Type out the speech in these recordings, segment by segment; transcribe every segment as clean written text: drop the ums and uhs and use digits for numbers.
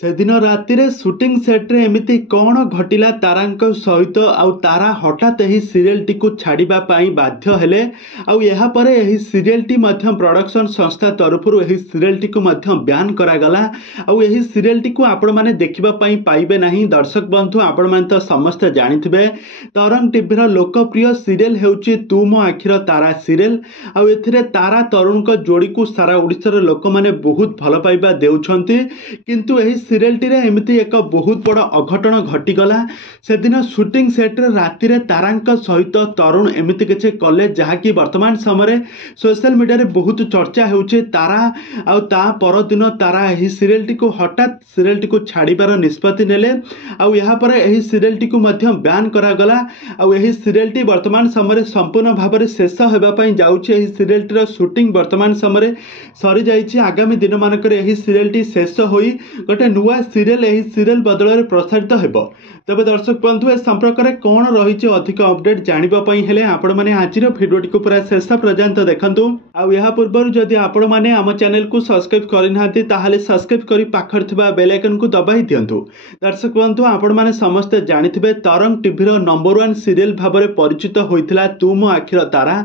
सेदिन राति सुटिंग सेट्रे एमिति कौन घटिला तारांक सहित आउ तारा हठात यही सीरियल टी को छाड़िबा पाई बाध्य हेले आउ यहाँ परे यही सीरियल टी मध्य प्रोडक्शन संस्था तरफ यही सीरियल टी को मध्य ब्यान करागला आउ यही सीरियल टी को आपण माने देखिबा पाई पाइबे नहीं। दर्शक बंधु आपण माने तो समस्त जानिथिबे तरंग टीवी रो लोकप्रिय सीरियल हेउची तू मो आखिर तारा सीरियल आउ एथिरे तारा तरुण को जोड़ी को सारा ओडिसा रो लोक माने बहुत भल पाइबा देउछंती। किंतु यही सीरियल टी एमती एक बहुत बड़ अघटन घटीगला। से दिन शूटिंग सेट्रे राति तारांक सहित तरुण एमती किसी कले जहाँकि वर्तमान समय सोशल मीडिया रे बहुत चर्चा होउछे। तारा आउ ता परदिन तारा यही सीरियल टी को हठात सीरियल टी को छाड़िबार निष्पत्ति नेले आउ यहाँ पर यही सीरियल टी को मध्य बैन करागला। आउ यही सीरियल टी वर्तमान समय संपूर्ण भाव में शेष होगापी जाउछे। यही सीरियल टी शूटिंग वर्तमान समय सरी जाइए। आगामी दिन मानक यही सीरियल टी शेष होई गोटे नुआ सीरियल यही सीरियल बदल में प्रसारित हेबो। तबे दर्शक बंधु ए संपर्क में कौन रही अधिक अपडेट जानापी हेले आपण मैंने आज भिडियोटी को पूरा शेष पर्यंत देखंतु। आउ या पूर्व जदि आपण मैंने आम चैनल को सब्सक्राइब करना ताहले सब्सक्राइब करी पाखर थिबा बेल आइकन को दबाई दियंतु। दर्शक बंधु आपण मैंने समस्त जानिथिबे तरंग टीवी रो नंबर 1 सीरियल भाव में परिचित होइथिला तू मो आखिर तारा।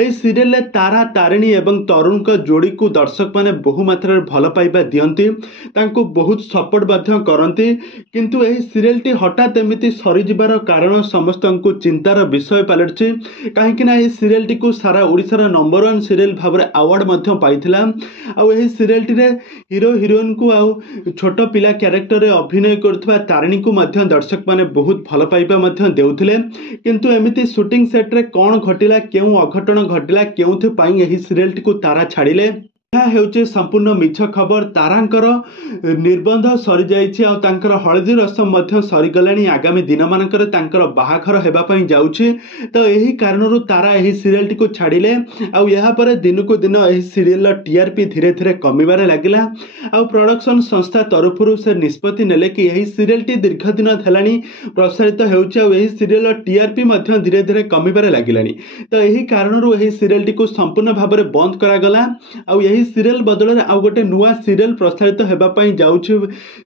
ए सीरियल तारा तारिणी एवं तरुण को जोड़ी को दर्शक माने बहु मात्रा भल पाइबा दियंती, तांको बहुत सपोर्ट मध्य करती। किंतु यही सीरियल टी हठात एमती सरीजार कारण समस्त को चिंतार विषय पलटि कहीं सीरियल टी को सारा ओडिशार नंबर 1 सीरियल भाव में अवार्ड पाइथिला। आउ यही सीरियल टी हीरो हिरोइन को आउ छोट पिला क्यारेक्टर अभिनय करथबा तारिणी को मध्य दर्शक माने बहुत भल पाइबा मध्य देउथिले। किंतु एमिति शूटिंग सेट्रे कौन घटिला केउ अघटन घटिला केउथि पई यही सीरियल टी को तारा छाड़िले हेउचे संपूर्ण मिछ खबर। तारांकर निर्बंध सरी जाइछि आउ तांकर हळदी रसम मध्य सरी गलानी। आगामी दिन मानकर तांकर बाहाघर हेबा पई जाउछि। तो एही कारणरु तारा एही सीरियल टी को छाड़िले आउ यहाँ पर दिन को दिन एही सीरियल टीआरपी धीरे धीरे कमिबारे लागिला। आउ प्रोडक्शन संस्था तरफरु से निष्पत्ति नेले कि एही सीरियल टी दीर्घ दिन हेलानी प्रसारित हेउछि आउ एही सीरियल टीआरपी मध्य धीरे धीरे कमिबारे लागिलानी। तो एही कारणरु एही सीरियल टी को संपूर्ण भाव में बंद करागला। आउ एही सीरियल बदल आउ गोटे नुआ सीरियल प्रसारित होगापी जाउछि।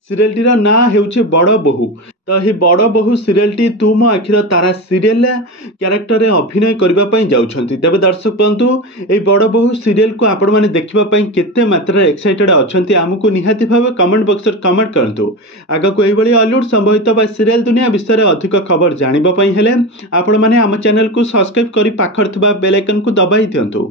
सीरियल टी ना हेउछि बड़ बहु। तो ही बड़ बहु सीरियल टी तू मो आखिर तारा सीरियल क्यारेक्टर अभिनय करने जाउछंती। तबे दर्शक बंधु ए बड़ बहु सीरियल को आपण माने देखिबा पई केते मात्रा एक्साइटेड अछंती आमको निहाती भाव कमेंट बॉक्स रे कमेंट करंतु। आगा को एभली हॉलीवुड संबंधित बा सीरियल दुनिया विषय रे अधिक खबर जानिबा पई हेले आपण माने आम चैनल को सब्सक्राइब करी पाखर थिबा बेल आइकन को दबाई दियंतु।